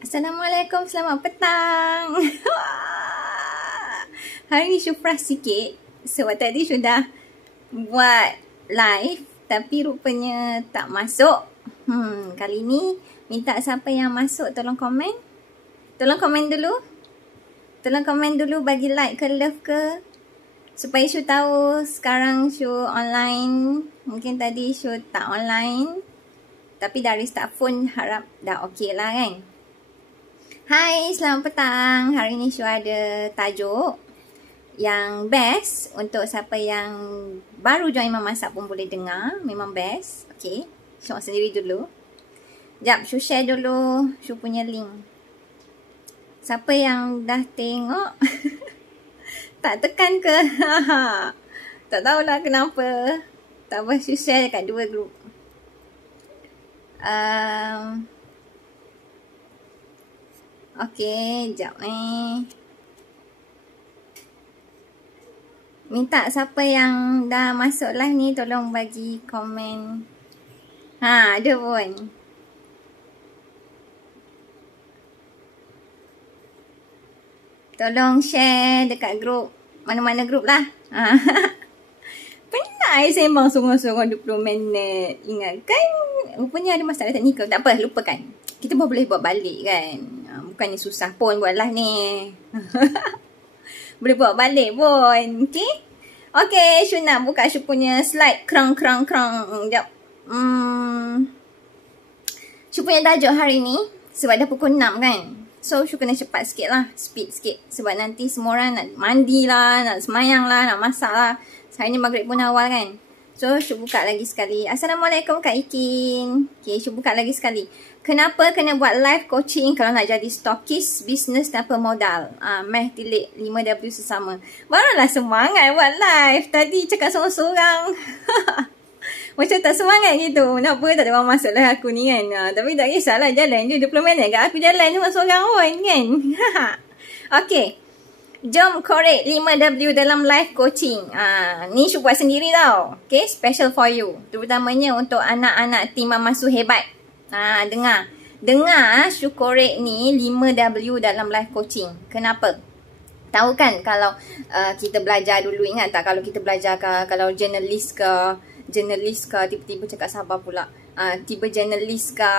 Assalamualaikum, selamat petang. Hari ni syufrah sikit sebab tadi sudah buat live tapi rupanya tak masuk. Kali ni minta siapa yang masuk tolong komen. Tolong komen dulu. Tolong komen dulu, bagi like ke love ke. Supaya Syu tahu sekarang Syu online. Mungkin tadi Syu tak online. Tapi dari start phone harap dah okey lah kan. Hai, selamat petang. Hari ni Syu ada tajuk yang best untuk siapa yang baru join memasak pun boleh dengar. Memang best. Okay, Syu sendiri dulu. Sekejap, Syu share dulu Syu punya link. Siapa yang dah tengok tak tekan ke? Tak tahulah kenapa. Tak apa, Syu share dekat dua grup. Okay, sekejap minta siapa yang dah masuk live ni tolong bagi komen. Ada pun. Tolong share dekat grup. Mana-mana grup lah. Penat sembang sorang-sorang 20 minit. Ingat kan? Rupanya ada masalah teknikal. Tak apa, lupakan. Kita pun boleh buat balik kan. Bukannya susah pun buat live ni. Boleh buat balik pun. Okay? Okay, Syu nak buka Syu punya slide. Krang. Sekejap. Syu punya tajuk hari ni. Sebab dah pukul 6 kan. So, Syu kena cepat sikit lah. Speed sikit. Sebab nanti semua orang nak mandi lah. Nak semayang lah. Nak masak lah. Hari ni maghrib pun awal kan. So, Syu buka lagi sekali. Assalamualaikum Kak Ikin. Okay, Syu buka lagi sekali. Kenapa kena buat live coaching kalau nak jadi stokis bisnes tanpa modal? Meh tilik 5W sesama. Barulah semangat buat live. Tadi cakap sorang-sorang. Macam tak semangat gitu. Kenapa tak ada orang masuk live aku ni kan? Tapi tak kisahlah, jalan je 20 minit kat aku jalan sorang-sorang pun kan. Okay. Jom korek 5W dalam live coaching. Ni Syu buat sendiri tau. Okay, special for you. Terutamanya untuk anak-anak tim Mamasu hebat. Dengar Syu korek ni 5W dalam live coaching. Kenapa? Tahu kan kalau kita belajar dulu, ingat tak kalau kita belajar kalau jurnalis ke tiba-tiba cakap sabar pula. Tiba jurnalis ke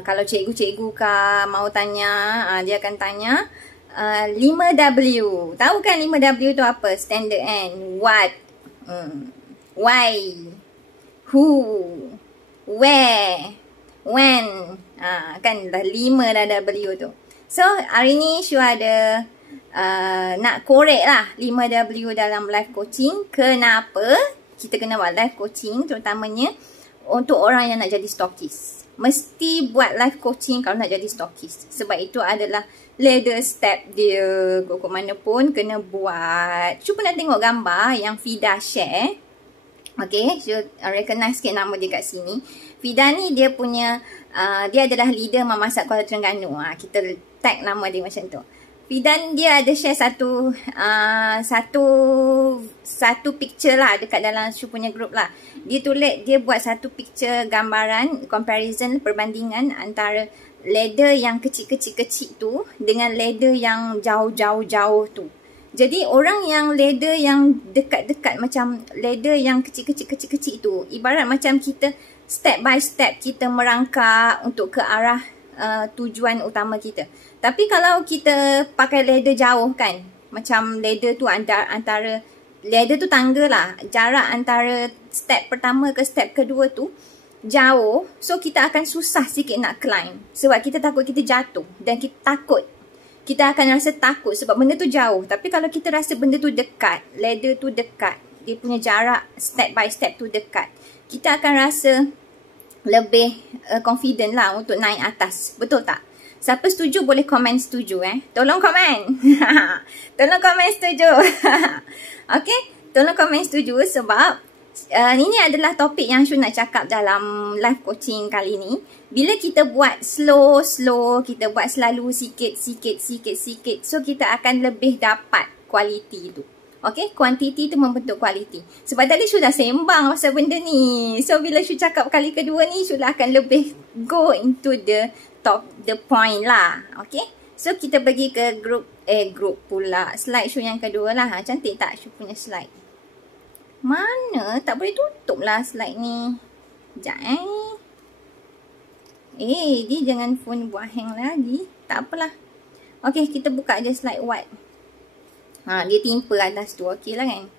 kalau cikgu-cikgu ke mau tanya, dia akan tanya 5W. Tahu kan 5W tu apa? Standard and what, why, who, where, when. Kan dah 5 dah W tu. So hari ni Syu ada nak korek lah 5W dalam live coaching. Kenapa kita kena buat live coaching? Terutamanya untuk orang yang nak jadi stokis. Mesti buat live coaching kalau nak jadi stokis. Sebab itu adalah ladder step dia. Kok mana pun kena buat. Syu pernah tengok gambar yang Fida share. Okay, Syu recognize sikit nama dia kat sini. Fida ni dia punya, dia adalah leader memasak Kuala Terengganu. Kita tag nama dia macam tu. Fida ni dia ada share satu picture lah dekat dalam Syu punya group lah. Dia tulis, dia buat satu picture gambaran, comparison, perbandingan antara ladder yang kecil-kecil tu dengan ladder yang jauh-jauh tu. Jadi orang yang ladder yang dekat-dekat macam ladder yang kecil-kecil tu, ibarat macam kita step by step kita merangkak untuk ke arah tujuan utama kita. Tapi kalau kita pakai ladder jauh kan, macam ladder tu antara ladder tu tangga lah, jarak antara step pertama ke step kedua tu jauh. So kita akan susah sikit nak climb. Sebab kita takut kita jatuh. Dan kita akan rasa takut sebab benda tu jauh. Tapi kalau kita rasa benda tu dekat, ladder tu dekat, dia punya jarak step by step tu dekat, kita akan rasa lebih confident lah untuk naik atas. Betul tak? Siapa setuju boleh komen setuju Tolong komen. Tolong komen setuju. Okay, tolong komen setuju sebab ini adalah topik yang Syu nak cakap dalam live coaching kali ni. Bila kita buat slow, kita buat selalu sikit, so kita akan lebih dapat kualiti tu. Okay, kuantiti tu membentuk kualiti. Sebab tadi sudah sembang pasal benda ni. So bila Syu cakap kali kedua ni, Syu akan lebih go into the top the point lah. Okay. So kita pergi ke group pula. Slideshow yang kedua lah. Cantik tak Shu punya slide? Mana? Tak boleh tutup lah slide ni. Sekejap dia jangan phone buat hang lagi. Tak apalah. Okay, kita buka je slide what. Dia timpa atas tu. Okay lah kan.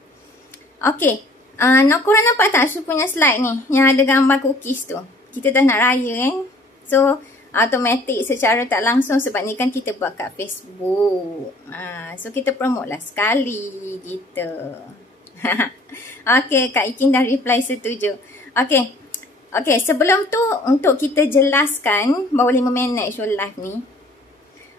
Okay. Korang nampak tak Shu punya slide ni? Yang ada gambar cookies tu. Kita dah nak raya kan. So, automatic secara tak langsung sebab ni kan kita buat kat Facebook. So, kita promote lah sekali. Gitu. Okay, Kak Ikin dah reply setuju. Okay. Okay, sebelum tu untuk kita jelaskan baru 5 minit show live ni.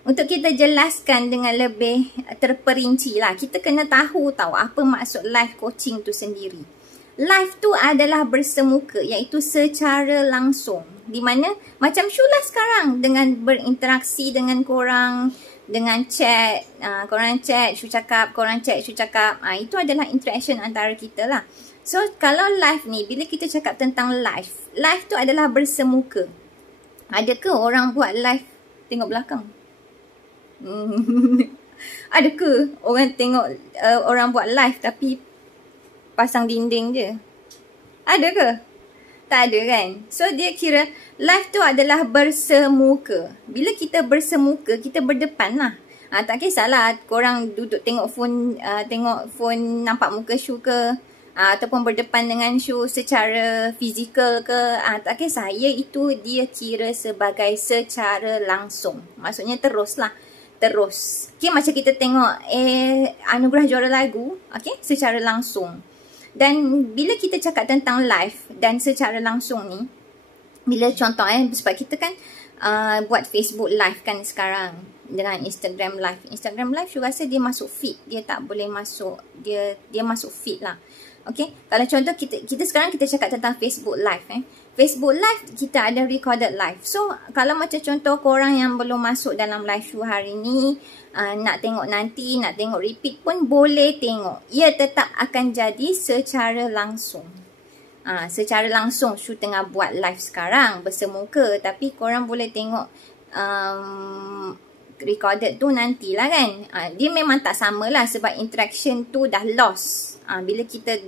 Untuk kita jelaskan dengan lebih terperinci lah. Kita kena tahu apa maksud live coaching tu sendiri. Live tu adalah bersemuka, iaitu secara langsung. Di mana macam Shu lah sekarang dengan berinteraksi dengan korang, dengan chat, korang chat, Shu cakap, korang chat, Shu cakap. Itu adalah interaction antara kita lah. So, kalau live ni, bila kita cakap tentang live tu adalah bersemuka. Adakah orang buat live tengok belakang? Adakah orang tengok orang buat live tapi pasang dinding je? Ada ke? Tak ada kan? So dia kira live tu adalah bersemuka. Bila kita bersemuka, kita berdepan lah. Tak kisahlah korang duduk tengok phone nampak muka Shu ke, ataupun berdepan dengan Shu secara fizikal ke, tak kisah. Iaitu dia kira sebagai secara langsung. Maksudnya terus lah. Terus. Okay, macam kita tengok anugerah juara lagu, okay, secara langsung. Dan bila kita cakap tentang live dan secara langsung ni, bila contoh sebab kita kan buat Facebook live kan sekarang dengan Instagram live. Instagram live Shu rasa dia masuk feed, dia tak boleh masuk, dia masuk feed lah. Okay, kalau contoh kita sekarang kita cakap tentang Facebook live Facebook live kita ada recorded live. So kalau macam contoh korang yang belum masuk dalam live Shu hari ni, nak tengok nanti, nak tengok repeat pun boleh tengok. Ia tetap akan jadi secara langsung. Secara langsung Shu tengah buat live sekarang bersemuka, tapi korang boleh tengok recorded tu nantilah kan. Dia memang tak samalah sebab interaction tu dah lost. Bila kita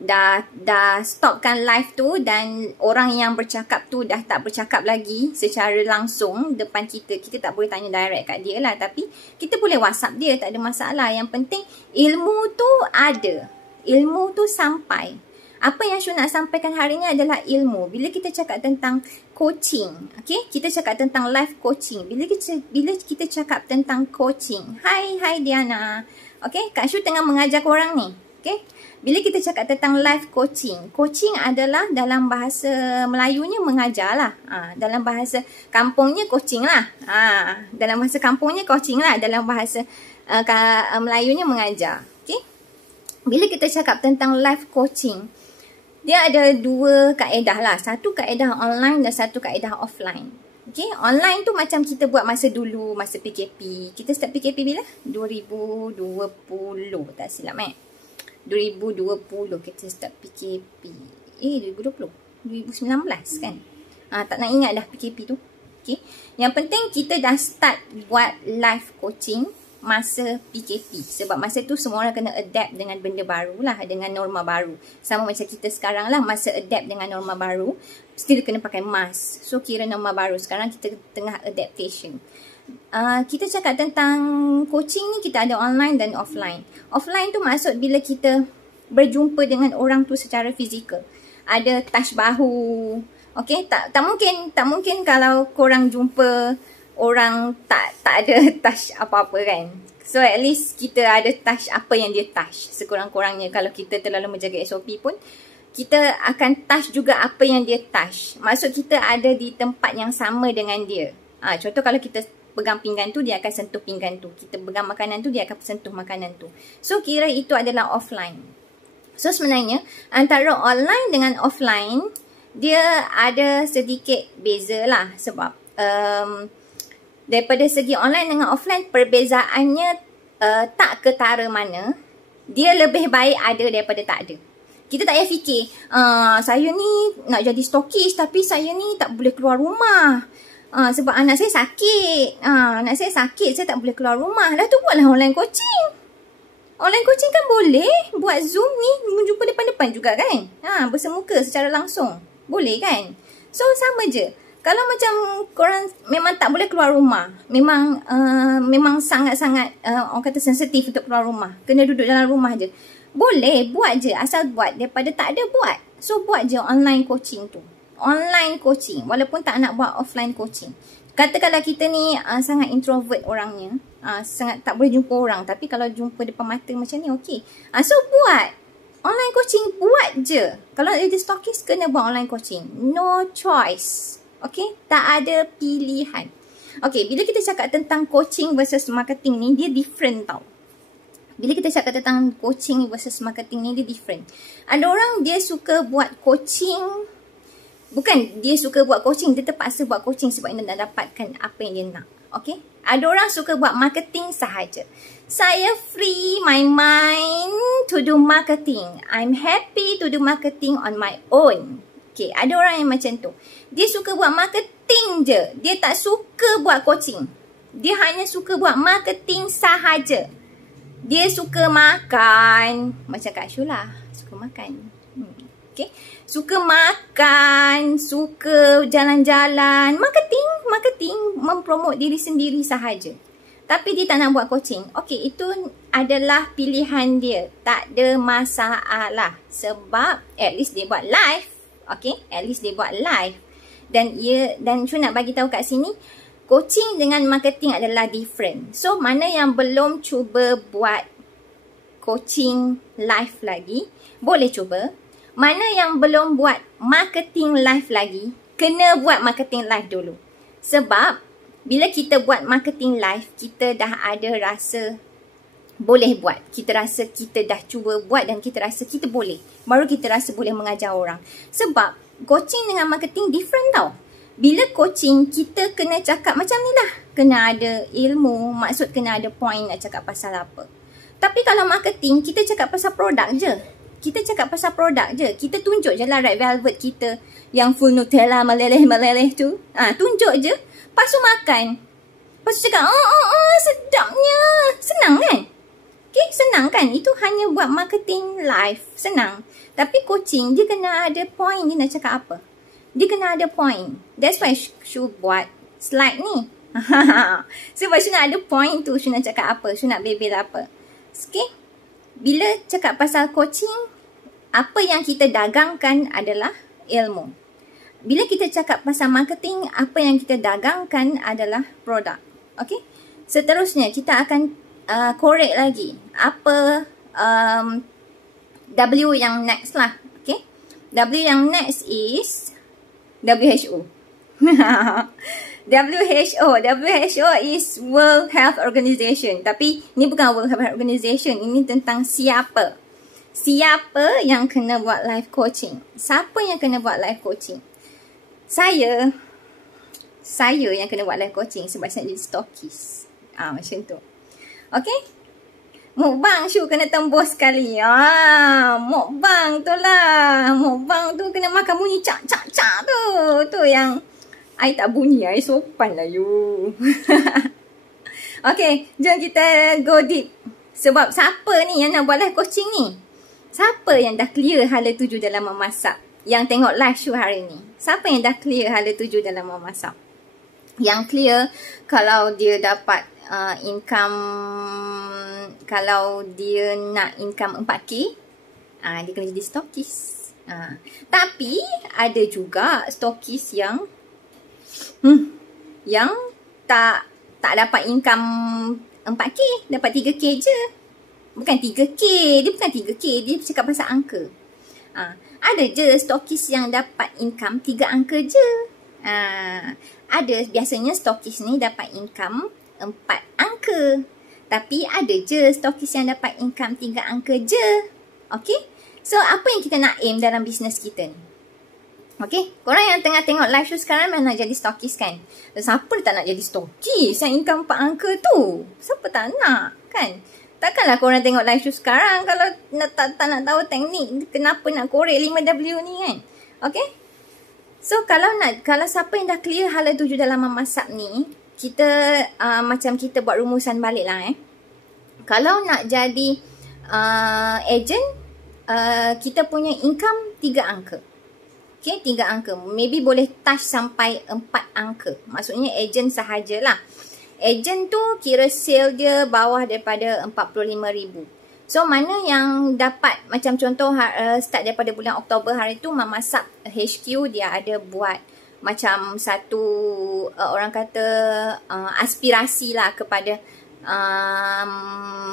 dah stopkan live tu dan orang yang bercakap tu dah tak bercakap lagi secara langsung depan kita. Kita tak boleh tanya direct kat dia lah, tapi kita boleh WhatsApp dia, tak ada masalah. Yang penting ilmu tu ada. Ilmu tu sampai. Apa yang Shu nak sampaikan hari ni adalah ilmu. Bila kita cakap tentang coaching, okay? Kita cakap tentang live coaching. Bila kita cakap tentang coaching. Hai Diana. Okay, Kak Shu tengah mengajar korang ni. Okay? Bila kita cakap tentang live coaching, coaching adalah dalam bahasa Melayunya mengajar lah. Dalam bahasa kampungnya coaching lah. Dalam bahasa kampungnya coaching lah. Dalam bahasa Melayunya mengajar. Okay? Bila kita cakap tentang live coaching, dia ada dua kaedah lah. Satu kaedah online dan satu kaedah offline. Okay? Online tu macam kita buat masa dulu, masa PKP. Kita start PKP bila? 2020 tak silap 2020 kita start PKP. 2019 kan? Tak nak ingat dah PKP tu. Okay. Yang penting kita dah start buat live coaching masa PKP. Sebab masa tu semua orang kena adapt dengan benda baru lah, dengan norma baru. Sama macam kita sekarang lah, masa adapt dengan norma baru, still kena pakai mask. So kira norma baru. Sekarang kita tengah adaptation. Kita cakap tentang coaching ni, kita ada online dan offline. Offline tu maksud bila kita berjumpa dengan orang tu secara fizikal. Ada touch bahu. Okay, tak mungkin kalau korang jumpa orang tak ada touch apa-apa kan. So at least kita ada touch apa yang dia touch. Sekurang-kurangnya kalau kita terlalu menjaga SOP pun, kita akan touch juga apa yang dia touch. Maksud kita ada di tempat yang sama dengan dia. Contoh kalau kita pegang pinggan tu, dia akan sentuh pinggan tu. Kita pegang makanan tu, dia akan sentuh makanan tu. So kira itu adalah offline. So sebenarnya antara online dengan offline, dia ada sedikit beza lah. Sebab daripada segi online dengan offline, perbezaannya tak ketara mana. Dia lebih baik ada daripada tak ada. Kita tak payah fikir, saya ni nak jadi stokis tapi saya ni tak boleh keluar rumah. Sebab anak saya sakit. Anak saya sakit, saya tak boleh keluar rumah. Dah tu buatlah online coaching. Online coaching kan boleh buat Zoom ni, jumpa depan-depan juga kan. Bersemuka secara langsung. Boleh kan? So sama je. Kalau macam korang memang tak boleh keluar rumah, memang sangat-sangat orang kata sensitif untuk keluar rumah, kena duduk dalam rumah je, boleh buat je, asal buat daripada tak ada buat. So buat je online coaching tu. Online coaching walaupun tak nak buat offline coaching. Katakanlah kita ni sangat introvert orangnya, sangat tak boleh jumpa orang, tapi kalau jumpa depan mata macam ni okey. So buat online coaching, buat je. Kalau ada stokis kena buat online coaching. No choice. Okay, tak ada pilihan. Okay, bila kita cakap tentang coaching versus marketing ni, dia different tau. Bila kita cakap tentang coaching versus marketing ni, dia different. Ada orang dia suka buat coaching, bukan dia suka buat coaching, dia terpaksa buat coaching sebab dia nak dapatkan apa yang dia nak. Okay, ada orang suka buat marketing sahaja. Saya free my mind to do marketing. I'm happy to do marketing on my own. Okay, ada orang yang macam tu. Dia suka buat marketing je. Dia tak suka buat coaching. Dia hanya suka buat marketing sahaja. Dia suka makan. Macam Kak Shu lah. Suka makan. Okay. Suka makan. Suka jalan-jalan. Marketing. Mempromot diri sendiri sahaja. Tapi dia tak nak buat coaching. Okay, itu adalah pilihan dia. Tak ada masalah. Sebab at least dia buat live. Okay, at least dia buat live. Dan Shu nak bagi tahu kat sini, coaching dengan marketing adalah different. So, mana yang belum cuba buat coaching live lagi, boleh cuba. Mana yang belum buat marketing live lagi, kena buat marketing live dulu. Sebab, bila kita buat marketing live, kita dah ada rasa boleh buat. Kita rasa kita dah cuba buat dan kita rasa kita boleh. Baru kita rasa boleh mengajar orang. Sebab coaching dengan marketing different tau. Bila coaching, kita kena cakap macam ni lah. Kena ada ilmu, maksud kena ada point nak cakap pasal apa. Tapi kalau marketing, kita cakap pasal produk je. Kita cakap pasal produk je. Kita tunjuk je lah Red Velvet kita yang full Nutella meleleh-meleleh tu. Tunjuk je. Lepas tu makan. Lepas tu cakap, sedapnya. Senang kan? Okay, senang kan? Itu hanya buat marketing live. Senang. Tapi coaching, dia kena ada point dia nak cakap apa. Dia kena ada point. That's why Shu buat slide ni. Sebab Shu nak ada point tu. Shu nak cakap apa. Shu nak bebel apa. Okay. Bila cakap pasal coaching, apa yang kita dagangkan adalah ilmu. Bila kita cakap pasal marketing, apa yang kita dagangkan adalah produk. Okay. Seterusnya, kita akan korek lagi. Apa W yang next lah. Okay. W yang next is WHO. WHO is World Health Organization. Tapi ni bukan World Health Organization. Ini tentang siapa. Siapa yang kena buat life coaching. Siapa yang kena buat life coaching? Saya yang kena buat life coaching sebab saya jadi stokis. Macam tu. Okay. Mukbang Shu kena tembus sekali. Mukbang tu lah. Mukbang tu kena makan bunyi cak-cak-cak tu. Tu yang I tak bunyi. I sopan lah you. Okay. Jom kita go deep. Sebab siapa ni yang nak buat live coaching ni? Siapa yang dah clear hala 7 dalam memasak? Yang tengok live Shu hari ni. Siapa yang dah clear hala 7 dalam memasak? Yang clear kalau dia dapat income, kalau dia nak income 4K, dia kena jadi stokis. Tapi ada juga stokis yang tak dapat income 4K, dapat 3K je. Bukan 3K, dia bukan 3K, dia cakap pasal angka. Ada je stokis yang dapat income 3 angka je. Ada biasanya stokis ni dapat income 4 angka. Tapi ada je stokis yang dapat income 3 angka je. Okay? So, apa yang kita nak aim dalam bisnes kita ni? Okay? Korang yang tengah tengok live show sekarang memang nak jadi stokis kan? Siapa tak nak jadi stokis yang income 4 angka tu? Siapa tak nak? Kan? Takkanlah korang tengok live show sekarang kalau tak nak tahu teknik kenapa nak korek 5W ni kan? Okay? So kalau siapa yang dah clear hala 7 dalam memasak ni, kita macam kita buat rumusan balik lah Kalau nak jadi agent, kita punya income 3 angka. Okay, 3 angka. Maybe boleh touch sampai 4 angka. Maksudnya agent sahajalah. Agent tu kira sale dia bawah daripada 45,000. So mana yang dapat, macam contoh start daripada bulan Oktober hari tu, Mamasak HQ dia ada buat macam satu orang kata aspirasi lah kepada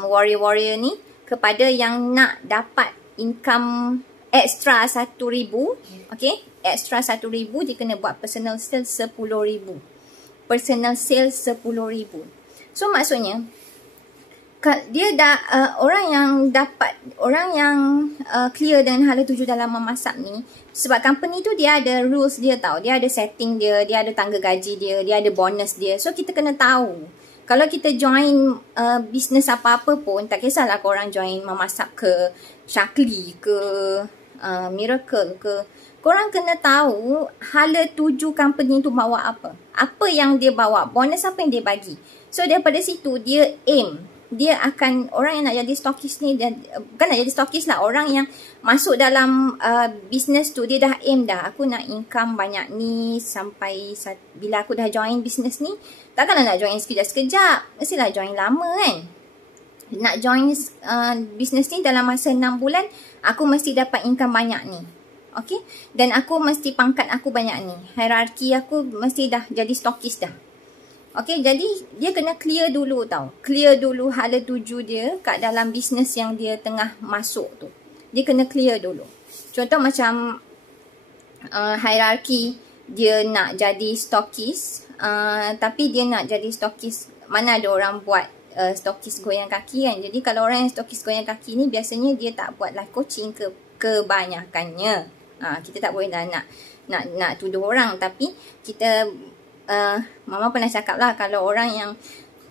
warrior-warrior ni, kepada yang nak dapat income extra 1,000, okay, extra 1,000 dia kena buat personal sale 10,000. Personal sale 10,000. So maksudnya dia dah orang yang clear dengan hala 7 dalam memasak ni, sebab company tu dia ada rules dia tau, dia ada setting dia, dia ada tangga gaji dia, dia ada bonus dia. So kita kena tahu. Kalau kita join bisnes apa-apa pun, tak kisahlah korang join Mamasak ke Shaklee ke Miracle ke, korang kena tahu hala 7 company tu bawa apa. Apa yang dia bawa, bonus apa yang dia bagi. So daripada situ dia aim, dia akan, orang yang nak jadi stokis ni, dan bukan nak jadi stokis lah, orang yang masuk dalam bisnes tu, dia dah aim dah, aku nak income banyak ni sampai bila aku dah join bisnes ni. Takkanlah nak join sekejap-sekejap, mestilah join lama kan. Nak join bisnes ni dalam masa 6 bulan, aku mesti dapat income banyak ni. Okay, dan aku mesti pangkat aku banyak ni, hierarki aku mesti dah jadi stokis dah. Okay, jadi dia kena clear dulu tau. Clear dulu hala 7 dia kat dalam bisnes yang dia tengah masuk tu. Dia kena clear dulu. Contoh macam hierarki, dia nak jadi stokis, tapi dia nak jadi stokis, mana ada orang buat stokis goyang kaki kan. Jadi kalau orang yang stokis goyang kaki ni, biasanya dia tak buat life coaching kebanyakannya. Kita tak boleh dah nak tuduh orang, tapi kita Mama pernah cakap lah, kalau orang yang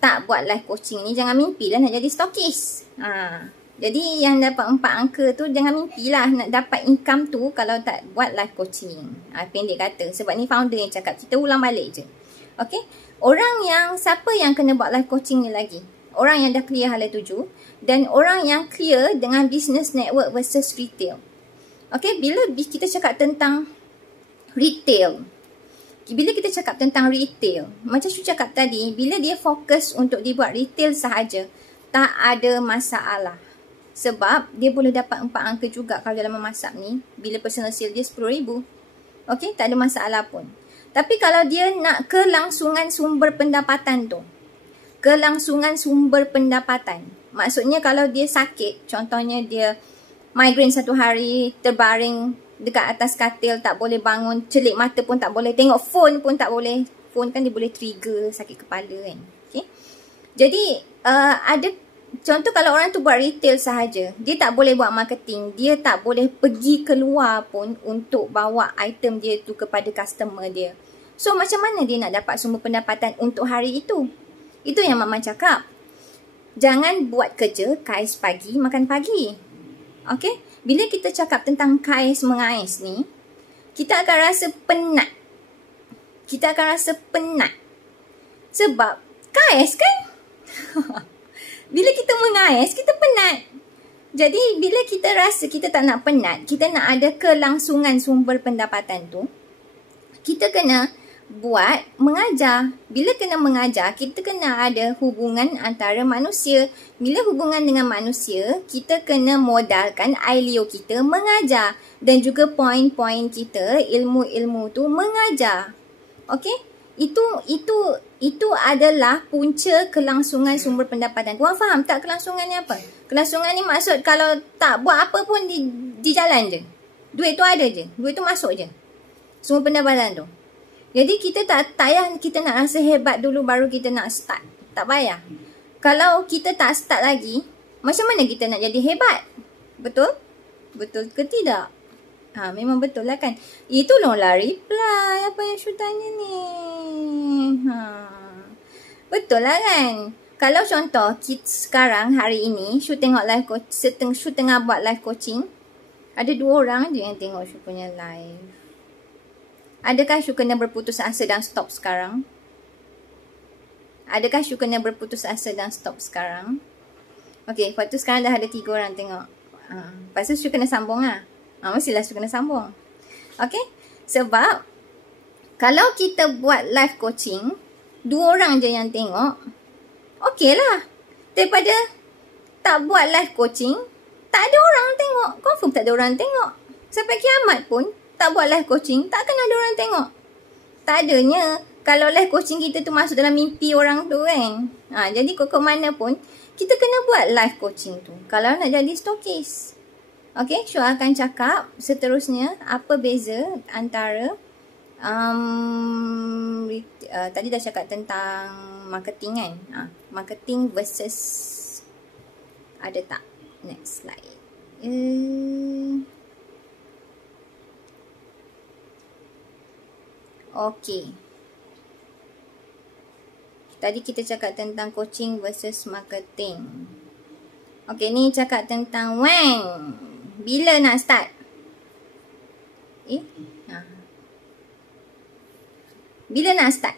tak buat life coaching ni, jangan mimpi lah nak jadi stokis. Jadi yang dapat 4 angka tu, jangan mimpi lah nak dapat income tu kalau tak buat life coaching. Pendek kata, sebab ni founder yang cakap, kita ulang balik je. Okay, siapa yang kena buat life coaching ni lagi? Orang yang dah clear hala 7, dan orang yang clear dengan business network versus retail. Okay, bila kita cakap tentang retail, macam Shu cakap tadi, bila dia fokus untuk dia buat retail sahaja, tak ada masalah. Sebab dia boleh dapat 4 angka juga kalau dalam memasak ni, bila personal sale dia 10,000. Okay, tak ada masalah pun. Tapi kalau dia nak kelangsungan sumber pendapatan tu, maksudnya kalau dia sakit, contohnya dia migraine satu hari, terbaring dekat atas katil, tak boleh bangun, celik mata pun tak boleh, tengok phone pun tak boleh. Phone kan dia boleh trigger sakit kepala kan. Okay? Jadi ada contoh, kalau orang tu buat retail sahaja, dia tak boleh buat marketing, dia tak boleh pergi keluar pun untuk bawa item dia tu kepada customer dia. So macam mana dia nak dapat sumber pendapatan untuk hari itu? Itu yang Mama cakap. Jangan buat kerja kais pagi makan pagi. Okay? Bila kita cakap tentang kais mengais ni, kita akan rasa penat. Sebab kais kan? Bila kita mengais, kita penat. Jadi bila kita rasa kita tak nak penat, kita nak ada kelangsungan sumber pendapatan tu, kita kena buat mengajar. Bila kena mengajar, kita kena ada hubungan antara manusia. Bila hubungan dengan manusia, kita kena modalkan ILEO kita mengajar, dan juga poin-poin kita, ilmu-ilmu tu mengajar. Okey? Itu adalah punca kelangsungan sumber pendapatan. Korang faham tak kelangsungan ni apa? Kelangsungan ni maksud kalau tak buat apa pun di jalan je. Duit tu ada je. Duit tu masuk je. Sumber pendapatan tu. Jadi kita tak payah kita nak rasa hebat dulu baru kita nak start. Tak payah. Kalau kita tak start lagi, macam mana kita nak jadi hebat? Betul? Betul ke tidak? Memang betul lah kan. Itu lah reply apa yang Shu tanya ni. Betul lah kan. Kalau contoh kita sekarang hari ini Shu tengok live coaching, Shu tengah buat live coaching, ada 2 orang je yang tengok Shu punya live. Adakah Syu kena berputus asa dan stop sekarang? Adakah Syu kena berputus asa dan stop sekarang? Okey, lepas tu sekarang dah ada 3 orang tengok. Lepas tu Syu kena sambung lah. Mestilah Syu kena sambung. Okey, sebab kalau kita buat live coaching, 2 orang je yang tengok, okey lah. Daripada tak buat live coaching, tak ada orang tengok. Confirm tak ada orang tengok. Sampai kiamat pun, tak buat live coaching, tak akan ada orang tengok. Tak adanya kalau live coaching kita tu masuk dalam mimpi orang tu kan. Jadi ke mana pun, kita kena buat live coaching tu. Kalau nak jadi stokis. Okay, Syu akan cakap seterusnya apa beza antara tadi dah cakap tentang marketing kan. Marketing versus ada tak? Next slide. Okay. Tadi kita cakap tentang coaching versus marketing. Okay, ni cakap tentang when. Bila nak start? Bila nak start?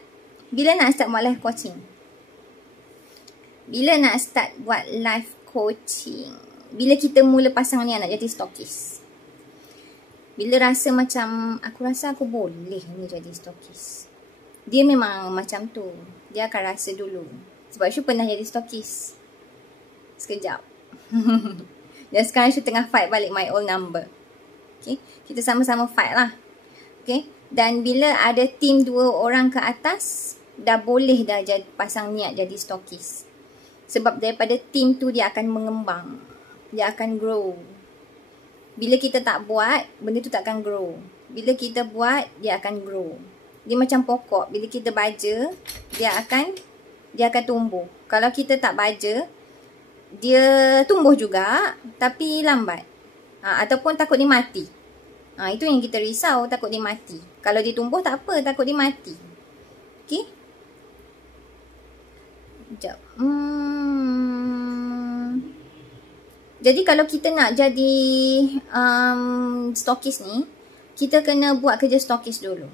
Bila nak start buat live coaching? Bila nak start buat live coaching? Bila kita mula pasang ni nak jadi stokis. Bila rasa macam, aku rasa aku boleh ni jadi stokis. Dia memang macam tu. Dia akan rasa dulu. Sebab Syu pernah jadi stokis. Sekejap. Dan sekarang Syu tengah fight balik my old number. Okay. Kita sama-sama fight lah. Okay. Dan bila ada team 2 orang ke atas, dah boleh dah pasang niat jadi stokis. Sebab daripada team tu dia akan mengembang. Dia akan grow. Bila kita tak buat, benda tu tak akan grow. Bila kita buat, dia akan grow. Dia macam pokok. Bila kita baja, dia akan tumbuh. Kalau kita tak baja, dia tumbuh juga, tapi lambat. Ataupun takut dia mati. Itu yang kita risau, takut dia mati. Kalau dia tumbuh tak apa, takut dia mati. Okay? Sekejap. Jadi kalau kita nak jadi stokis ni, kita kena buat kerja stokis dulu.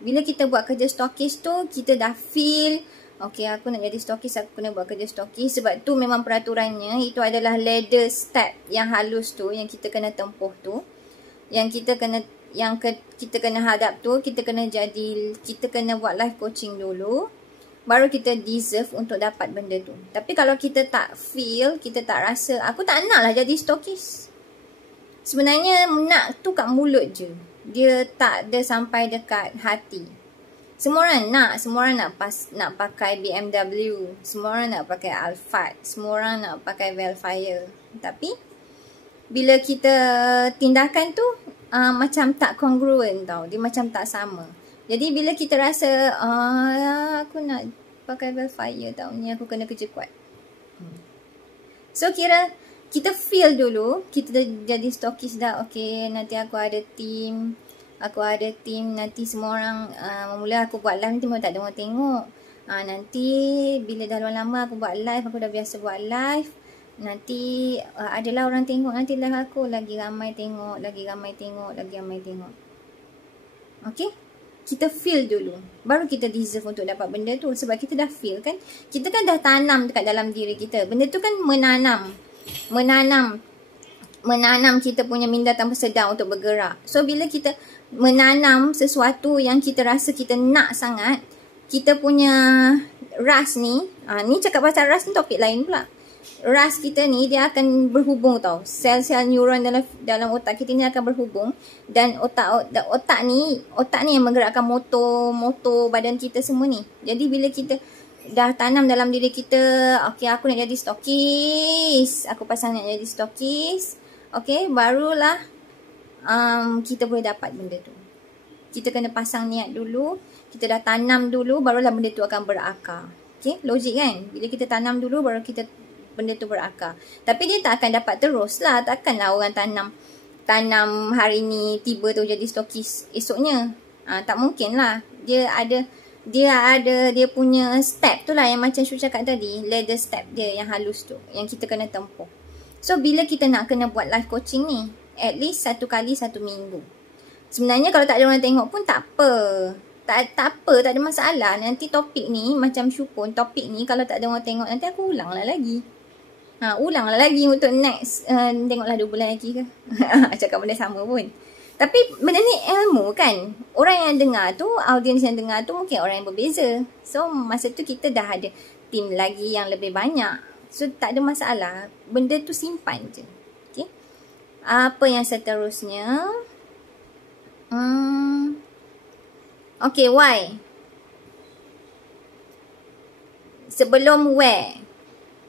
Bila kita buat kerja stokis tu, kita dah feel, okay, aku nak jadi stokis, aku kena buat kerja stokis. Sebab tu memang peraturannya, itu adalah ladder step yang halus tu, yang kita kena tempuh tu. Yang kita kena hadap tu, kita kena buat live coaching dulu. Baru kita deserve untuk dapat benda tu. Tapi kalau kita tak feel, kita tak rasa, aku tak nak lah jadi stokis. Sebenarnya nak tu kat mulut je. Dia tak ada sampai dekat hati. Semua orang nak pakai BMW. Semua orang nak pakai Alphard. Semua orang nak pakai Velfire. Tapi bila kita tindakan tu macam tak congruent tau. Dia macam tak sama. Jadi bila kita rasa aku nak pakai Velfire tau, ni aku kena kerja kuat. So kira kita feel dulu, kita dah jadi stokis dah. Okay, nanti aku ada team. Nanti semua orang mula aku buat live, nanti memang tak ada orang tengok. Nanti bila dah lama aku buat live, aku dah biasa buat live. Nanti adalah orang tengok, nanti live aku lagi ramai tengok, lagi ramai tengok. Okay? Kita feel dulu. Baru kita deserve untuk dapat benda tu. Sebab kita dah feel kan. Kita kan dah tanam dekat dalam diri kita. Benda tu kan menanam kita punya minda tanpa sedar untuk bergerak. So bila kita menanam sesuatu yang kita rasa kita nak sangat, kita punya ras ni, ni cakap pasal ras ni topik lain pula. Ras kita ni dia akan berhubung tau. Sel-sel neuron dalam otak kita ni akan berhubung. Dan otak ni yang menggerakkan motor badan kita semua ni. Jadi bila kita dah tanam dalam diri kita, okay, aku nak jadi stokis, aku pasang nak jadi stokis, okay, barulah kita boleh dapat benda tu. Kita kena pasang niat dulu, kita dah tanam dulu, barulah benda tu akan berakar. Okay, logik kan? Bila kita tanam dulu, baru benda tu berakar. Tapi dia tak akan dapat terus lah. Takkanlah orang tanam hari ni tiba tu jadi stokis esoknya. Tak mungkin lah. Dia ada dia punya step tu lah yang macam Syu cakap tadi. Ladder step dia yang halus tu, yang kita kena tempuh. So bila kita nak kena buat live coaching ni, at least 1 kali 1 minggu. Sebenarnya kalau tak ada orang tengok pun tak apa. Tak apa, tak ada masalah. Nanti topik ni, macam Syu pun, topik ni kalau tak ada orang tengok, nanti aku ulanglah lagi. Ulanglah lagi untuk next, tengoklah 2 bulan lagi ke. Cakap benda sama pun. Tapi benda ni ilmu kan. Orang yang dengar tu, audiens yang dengar tu mungkin orang yang berbeza. So masa tu kita dah ada team lagi yang lebih banyak. So tak ada masalah. Benda tu simpan je. Okay. Apa yang seterusnya? Okay, why? Sebelum where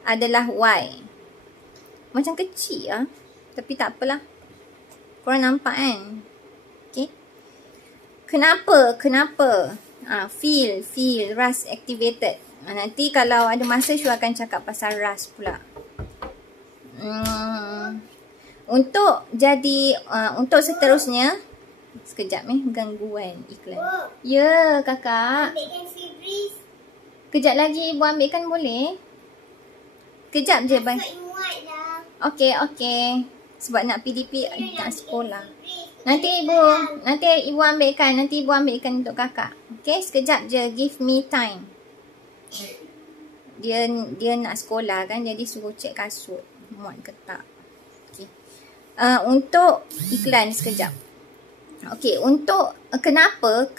adalah why. Macam kecil lah. Tapi tak apalah. Korang nampak kan? Okay. Kenapa? Feel, Rust activated. Nanti kalau ada masa Syu akan cakap pasal Rust pula. Untuk jadi, untuk seterusnya, sekejap gangguan iklan. Ya, kakak. Kejap lagi ibu ambilkan boleh? Kejap je bang. Okay. Sebab nak PDP nak sekolah. Nanti ibu ambilkan untuk kakak. Okay, sekejap je, give me time. Dia nak sekolah kan, jadi suruh cek kasut muat ke tak. Okay. Untuk iklan sekejap. Okay, untuk kenapa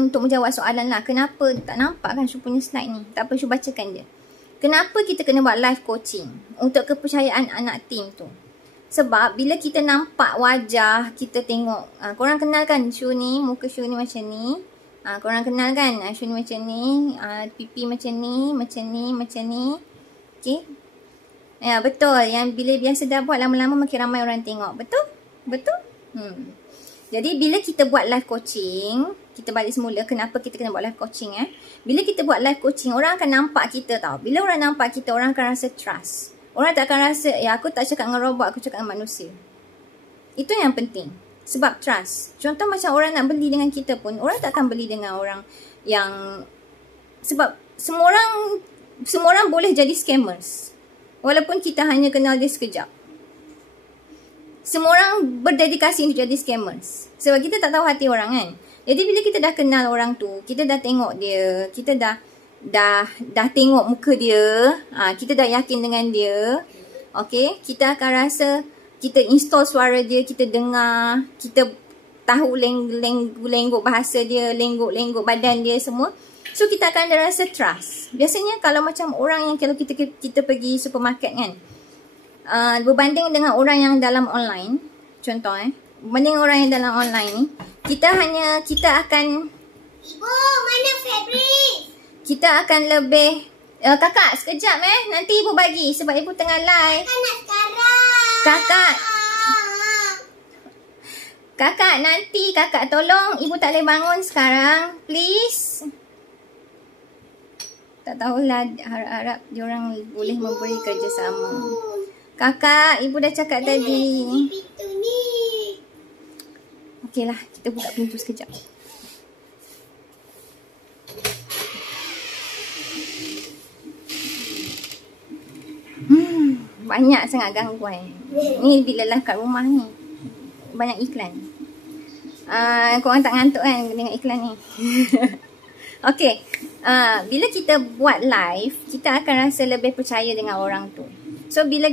untuk menjawab soalan lah, kenapa tak nampak kan Syu punya slide ni. Tak apa, Syu bacakan je. Kenapa kita kena buat live coaching untuk kepercayaan anak tim tu? Sebab bila kita nampak wajah, kita tengok, korang kenal kan Syu ni, muka Syu ni macam ni. Korang kenal kan Syu ni macam ni, pipi macam ni. Okay. Ya, betul. Yang bila biasa dah buat lama-lama makin ramai orang tengok. Betul? Jadi bila kita buat live coaching, kita balik semula kenapa kita kena buat live coaching Bila kita buat live coaching, orang akan nampak kita tau. Bila orang nampak kita, orang akan rasa trust. Orang tak akan rasa, aku tak cakap dengan robot, aku cakap dengan manusia. Itu yang penting. Sebab trust. Contoh macam orang nak beli dengan kita pun, orang tak akan beli dengan orang yang... Sebab semua orang boleh jadi scammers. Walaupun kita hanya kenal dia sekejap. Semua orang berdedikasi untuk jadi scammers. Sebab kita tak tahu hati orang kan. Jadi bila kita dah kenal orang tu, kita dah tengok dia, kita dah tengok muka dia, kita dah yakin dengan dia. Okay, kita akan rasa, kita install suara dia, kita dengar, kita tahu lengguk bahasa dia, lengguk badan dia semua. So kita akan ada rasa trust. Biasanya kalau macam orang yang kalau kita pergi supermarket kan, berbanding dengan orang yang dalam online, contoh berbanding orang yang dalam online ni, kita akan Ibu, mana fabric? Kita akan lebih kakak sekejap nanti ibu bagi sebab ibu tengah live. Nak sekarang. Kakak nanti kakak tolong ibu tak boleh bangun sekarang, please. Tak tahulah, harap diorang boleh memberi kerjasama. Kakak, ibu dah cakap tadi. Okeylah, kita buka pintu sekejap. Banyak sangat gangguan. Ni bila live kat rumah ni, banyak iklan. Korang tak ngantuk kan dengan iklan ni? Okay. Bila kita buat live, kita akan rasa lebih percaya dengan orang tu. So bila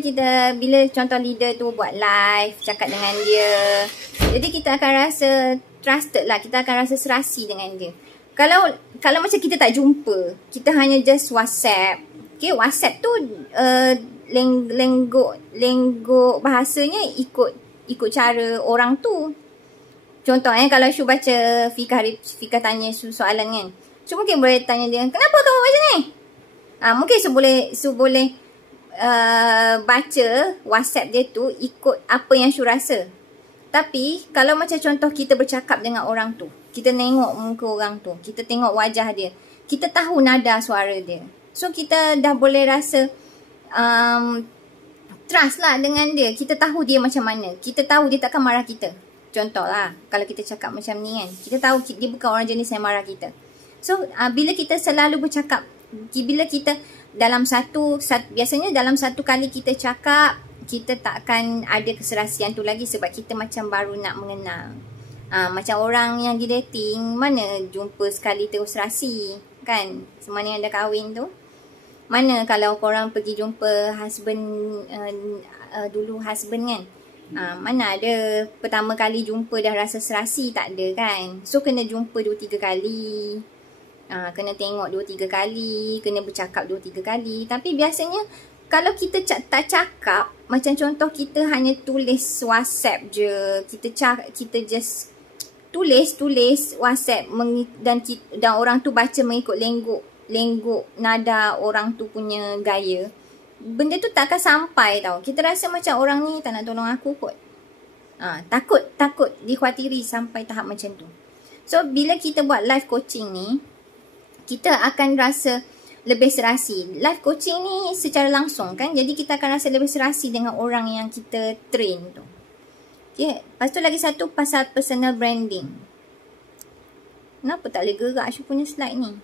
contoh leader tu buat live, cakap dengan dia, jadi kita akan rasa trusted lah. Kita akan rasa serasi dengan dia. Kalau macam kita tak jumpa, kita hanya just WhatsApp. Okay, WhatsApp tu lengguk bahasanya ikut cara orang tu. Contoh kalau Syu baca Fika tanya Syu soalan kan, Syu mungkin boleh tanya dia, kenapa kamu macam ni? Mungkin Syu boleh baca WhatsApp dia tu ikut apa yang Syu rasa. Tapi kalau macam contoh kita bercakap dengan orang tu, kita tengok muka orang tu, kita tengok wajah dia, kita tahu nada suara dia. So kita dah boleh rasa trust lah dengan dia. Kita tahu dia macam mana. Kita tahu dia takkan marah kita. Contoh lah, kalau kita cakap macam ni kan, kita tahu dia bukan orang jenis yang marah kita. So bila kita selalu bercakap, bila kita biasanya dalam satu kali kita cakap, kita tak akan ada keserasian tu lagi sebab kita macam baru nak mengenal. Macam orang yang pergi dating, mana jumpa sekali terus serasi, kan? Semana yang dah kahwin tu. Mana kalau korang pergi jumpa husband, dulu husband kan? Mana ada pertama kali jumpa dah rasa serasi, tak ada kan? So kena jumpa 2-3 kali. Kena tengok 2-3 kali, kena bercakap 2-3 kali. Tapi biasanya kalau kita tak cakap, macam contoh kita hanya tulis WhatsApp je, kita just tulis WhatsApp dan orang tu baca mengikut lenggok nada orang tu punya gaya, benda tu tak akan sampai tau. Kita rasa macam orang ni tak nak tolong aku kot. Takut dikhawatiri sampai tahap macam tu. So bila kita buat live coaching ni, kita akan rasa lebih serasi. Live coaching ni secara langsung kan, jadi kita akan rasa lebih serasi dengan orang yang kita train tu. Okay. Lepas tu lagi satu pasal personal branding. Kenapa tak boleh gerak Syu punya slide ni?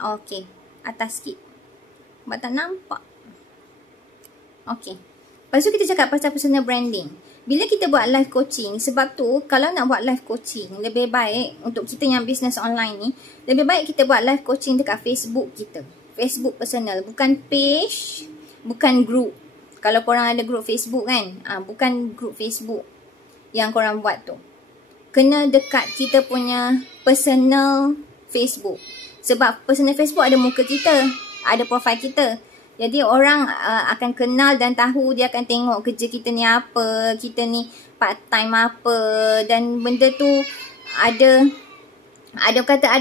Okay. Atas sikit. Sebab tak nampak. Okay. Lepas tu kita cakap pasal personal branding. Bila kita buat live coaching, sebab tu kalau nak buat live coaching, lebih baik untuk kita yang business online ni, lebih baik kita buat live coaching dekat Facebook kita. Facebook personal, bukan page, bukan group. Kalau korang ada group Facebook kan, bukan group Facebook yang korang buat tu. Kena dekat kita punya personal Facebook. Sebab personal Facebook ada muka kita, ada profil kita. Jadi orang akan kenal dan tahu, dia akan tengok kerja kita ni apa, kita ni part time apa, dan benda tu ada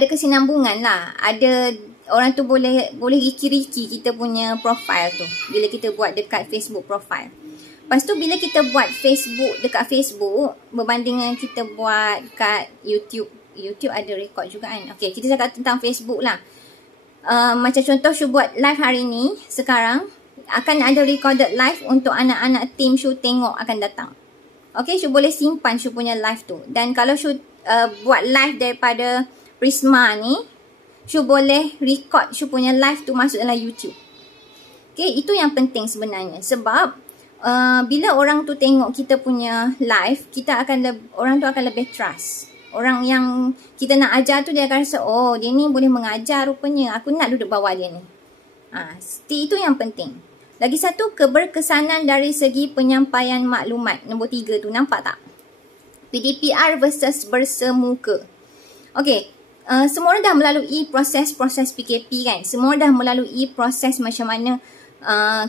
kesinambungan lah. Ada orang tu boleh riki-riki kita punya profile tu bila kita buat dekat Facebook profile. Lepas tu bila kita buat Facebook dekat Facebook berbanding dengan kita buat kat YouTube ada record juga kan. Okay, kita cakap tentang Facebook lah. Macam contoh Syu buat live hari ni, sekarang akan ada recorded live untuk anak-anak team Syu tengok akan datang. Okay, Syu boleh simpan Syu punya live tu. Dan kalau Syu buat live daripada Prisma ni, Syu boleh record Syu punya live tu masuk dalam YouTube. Okay, itu yang penting sebenarnya. Sebab bila orang tu tengok kita punya live, orang tu akan lebih trust. Orang yang kita nak ajar tu dia akan rasa, oh dia ni boleh mengajar rupanya, aku nak duduk bawah dia ni. Itu yang penting. Lagi satu, keberkesanan dari segi penyampaian maklumat. Nombor 3 tu, nampak tak? PDPR versus bersemuka. Okay, semua orang dah melalui proses PKP kan. Semua dah melalui proses macam mana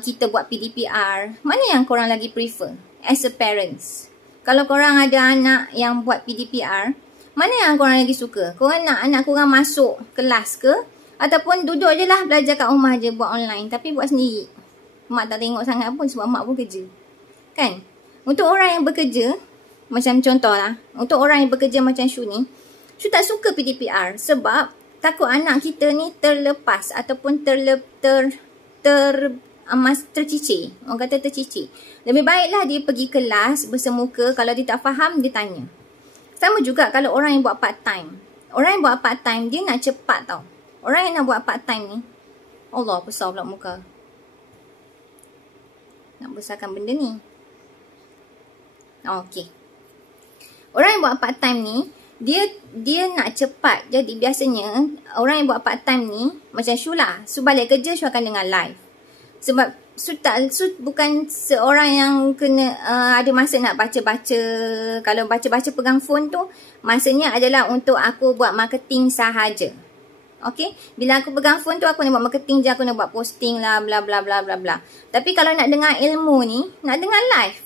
kita buat PDPR. Mana yang korang lagi prefer as a parents? Kalau korang ada anak yang buat PDPR, mana yang korang lagi suka? Korang nak anak korang masuk kelas ke? Ataupun duduk je lah belajar kat rumah je buat online. Tapi buat sendiri. Mak tak tengok sangat pun sebab mak pun kerja. Kan? Untuk orang yang bekerja, macam contoh lah. Untuk orang yang bekerja macam Syu ni, Syu tak suka PDPR. Sebab takut anak kita ni terlepas. Ataupun tercicir. Orang kata tercicir. Lebih baiklah dia pergi kelas bersemuka. Kalau dia tak faham, dia tanya. Sama juga kalau orang yang buat part time. Orang yang buat part time, dia nak cepat tau. Orang yang nak buat part time ni, Allah, besar pula muka. Nak besarkan benda ni. Okay. Orang yang buat part time ni, dia nak cepat. Jadi biasanya, orang yang buat part time ni, macam Syu lah. Syu balik kerja, Syu akan dengar live. Sebab Syu bukan seorang yang kena ada masa nak baca-baca. Kalau baca-baca pegang phone tu, masanya adalah untuk aku buat marketing sahaja. Okay? Bila aku pegang phone tu, aku nak buat marketing je, aku nak buat posting lah, bla bla bla bla bla. Tapi kalau nak dengar ilmu ni, nak dengar live.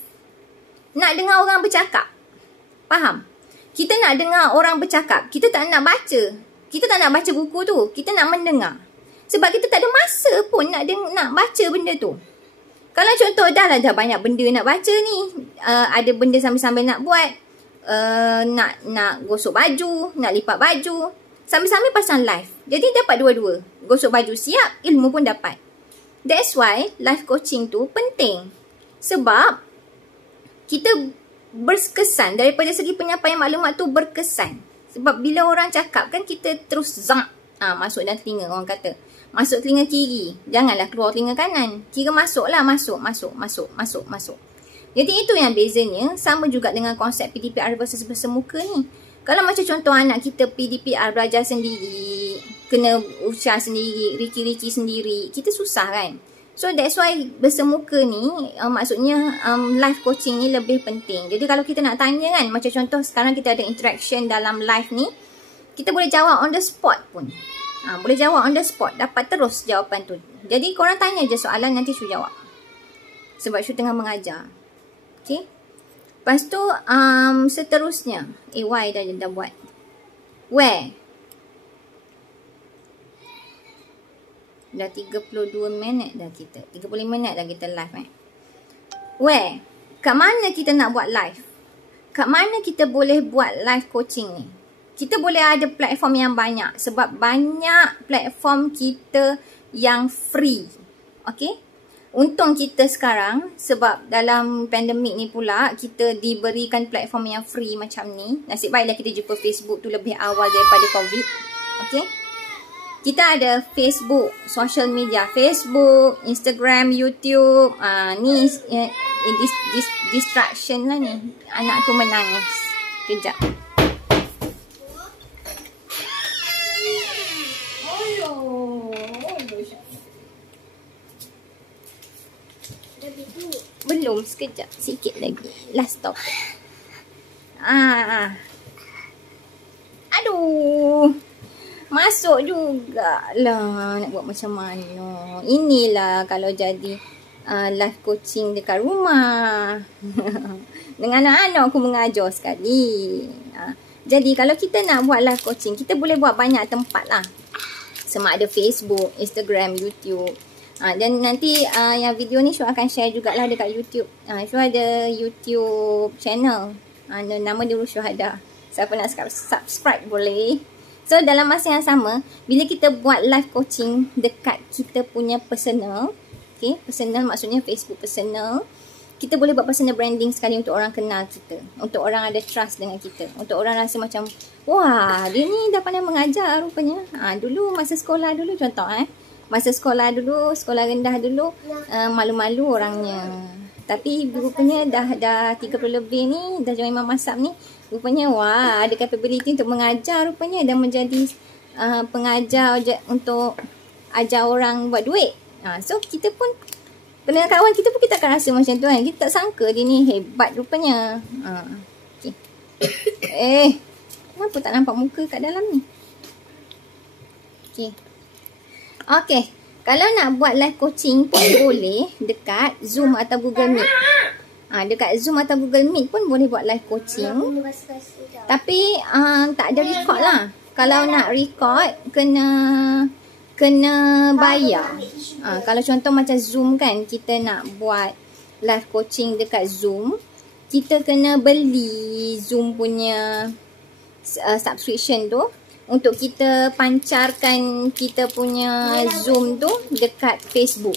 Nak dengar orang bercakap. Faham? Kita nak dengar orang bercakap. Kita tak nak baca. Kita tak nak baca buku tu. Kita nak mendengar. Sebab kita tak ada masa pun nak baca benda tu. Kalau contoh dah banyak benda nak baca ni. Ada benda sambil-sambil nak buat. Nak gosok baju. Nak lipat baju. Sambil-sambil pasang live. Jadi dapat dua-dua. Gosok baju siap, ilmu pun dapat. That's why live coaching tu penting. Sebab kita berkesan. Daripada segi penyampaian maklumat tu berkesan. Sebab bila orang cakap kan kita terus zang. Masuk dalam telinga orang kata. Masuk telinga kiri. Janganlah keluar telinga kanan. Kira masuklah. Masuk. Jadi itu yang bezanya. Sama juga dengan konsep PDPR versus bersemuka ni. Kalau macam contoh anak kita PDPR belajar sendiri, kena usaha sendiri, riki-riki sendiri, kita susah kan. So that's why bersemuka ni maksudnya live coaching ni lebih penting. Jadi kalau kita nak tanya kan, macam contoh sekarang kita ada interaction dalam live ni, kita boleh jawab on the spot pun. Boleh jawab on the spot, dapat terus jawapan tu. Jadi korang tanya je soalan, nanti Syu jawab. Sebab Syu tengah mengajar. Okay. Lepas tu seterusnya, Y dah buat. Where? Dah 32 minit dah kita. 35 minit dah kita live Where? Kat mana kita nak buat live? Kat mana kita boleh buat live coaching ni? Kita boleh ada platform yang banyak. Sebab banyak platform kita yang free. Okay? Untung kita sekarang, sebab dalam pandemik ni pula, kita diberikan platform yang free macam ni. Nasib baiklah kita jumpa Facebook tu lebih awal daripada COVID. Okay? Kita ada Facebook, social media, Facebook, Instagram, YouTube. Ni distraction lah ni. Anakku menangis. Kejap. Belum, sekejap. Sikit lagi. Last stop. Aduh. Masuk jugalah. Nak buat macam mana. Inilah kalau jadi live coaching dekat rumah. Dengan anak-anak aku mengajar sekali. Jadi kalau kita nak buat live coaching, kita boleh buat banyak tempat lah. Sama ada Facebook, Instagram, YouTube. Dan nanti yang video ni Syu akan share jugalah dekat YouTube. Syu ada YouTube channel. Nama dulu Syu ada. Siapa nak subscribe boleh. So dalam masa yang sama, bila kita buat live coaching dekat kita punya personal, okay, personal maksudnya Facebook personal, kita boleh buat personal branding sekali untuk orang kenal kita, untuk orang ada trust dengan kita, untuk orang rasa macam, wah dia ni dah pandai mengajar rupanya. Dulu masa sekolah dulu contoh masa sekolah dulu, sekolah rendah dulu, malu-malu orangnya. Tapi rupanya dah 30 lebih ni, dah join Imam Masab ni, rupanya wah ada capability untuk mengajar rupanya, dan menjadi pengajar untuk ajar orang buat duit. So kita pun, dengan kawan kita pun kita akan rasa macam tu kan. Kita tak sangka dia ni hebat rupanya. Okay. Kenapa tak nampak muka kat dalam ni? Okay. Kalau nak buat live coaching pun boleh dekat Zoom atau Google Meet. Dekat Zoom atau Google Meet pun boleh buat live coaching. Tapi tak ada record lah. Kalau nak record kena bayar. Kalau contoh macam Zoom kan, kita nak buat live coaching dekat Zoom, kita kena beli Zoom punya subscription tu untuk kita pancarkan kita punya Zoom tu dekat Facebook.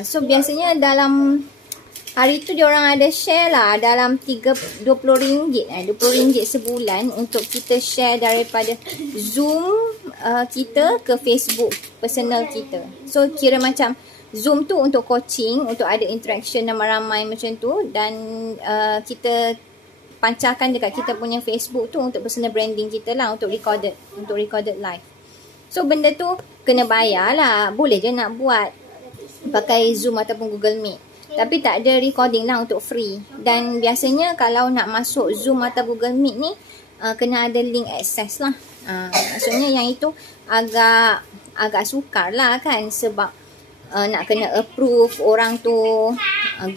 So biasanya dalam hari tu diorang ada share lah dalam RM20 RM20 sebulan untuk kita share daripada Zoom kita ke Facebook personal kita. So kira macam Zoom tu untuk coaching, untuk ada interaction ramai-ramai macam tu, dan kita pancarkan dekat kita punya Facebook tu untuk personal branding kita lah, untuk recorded live. So benda tu kena bayar lah. Boleh je nak buat pakai Zoom ataupun Google Meet, tapi tak ada recording lah untuk free. Dan biasanya kalau nak masuk Zoom atau Google Meet ni kena ada link access lah. Maksudnya yang itu agak sukar lah kan, sebab nak kena approve orang tu.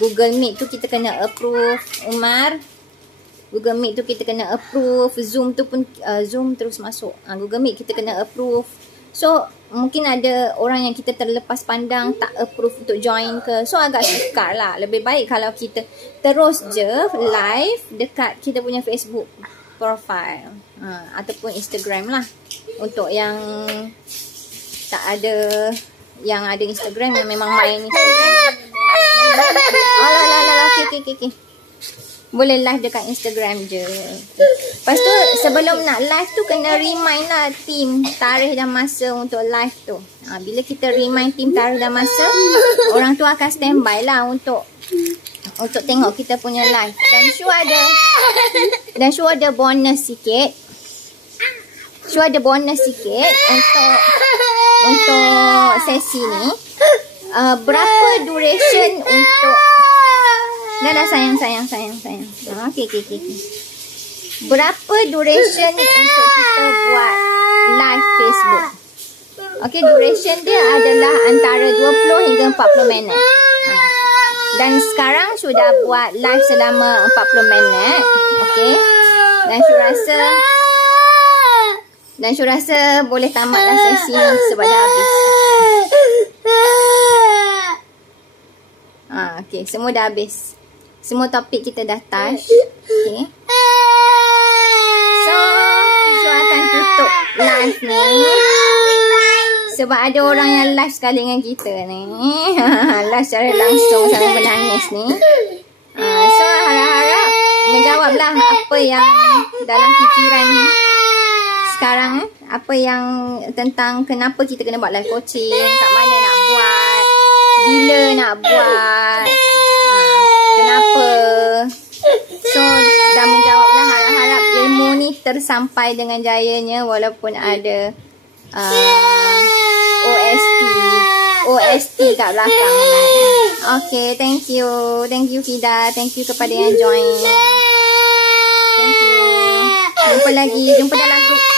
Google Meet tu kita kena approve, Umar. Google Meet tu kita kena approve. Zoom tu pun Zoom terus masuk. Google Meet kita kena approve. So mungkin ada orang yang kita terlepas pandang tak approve untuk join ke. So agak sukar lah. Lebih baik kalau kita terus je live dekat kita punya Facebook profile ataupun Instagram lah. Untuk yang tak ada, yang ada Instagram, yang memang main Instagram. Okay. Boleh live dekat Instagram je. Lepas tu sebelum nak live tu kena remind lah team tarikh dan masa untuk live tu. Bila kita remind tim Tara dan Masa, orang tu akan standby lah untuk tengok kita punya live. Dan Shu ada bonus sikit. Untuk sesi ni. Berapa duration untuk dah sayang. Okay. Berapa duration untuk kita buat live Facebook? Okay, duration dia adalah antara 20 hingga 40 minit. Dan sekarang sudah buat live selama 40 minit. Okay. Dan Shu rasa boleh tamatlah sesi ni sebab dah habis. Okay, semua dah habis. Semua topik kita dah touch. Okay. So, Shu akan tutup live ni. Sebab ada orang yang live sekali dengan kita ni. Live secara langsung sambil menangis ni. So, harap-harap menjawablah apa yang dalam fikiran sekarang. Apa yang tentang kenapa kita kena buat live coaching. Kat mana nak buat. Bila nak buat. Kenapa. So, dah menjawablah. Harap-harap ilmu ni tersampai dengan jayanya. Walaupun ada OST kat belakang. Okay, thank you. Thank you Fida. Thank you kepada yang join. Thank you. Jumpa lagi. Jumpa dalam grup.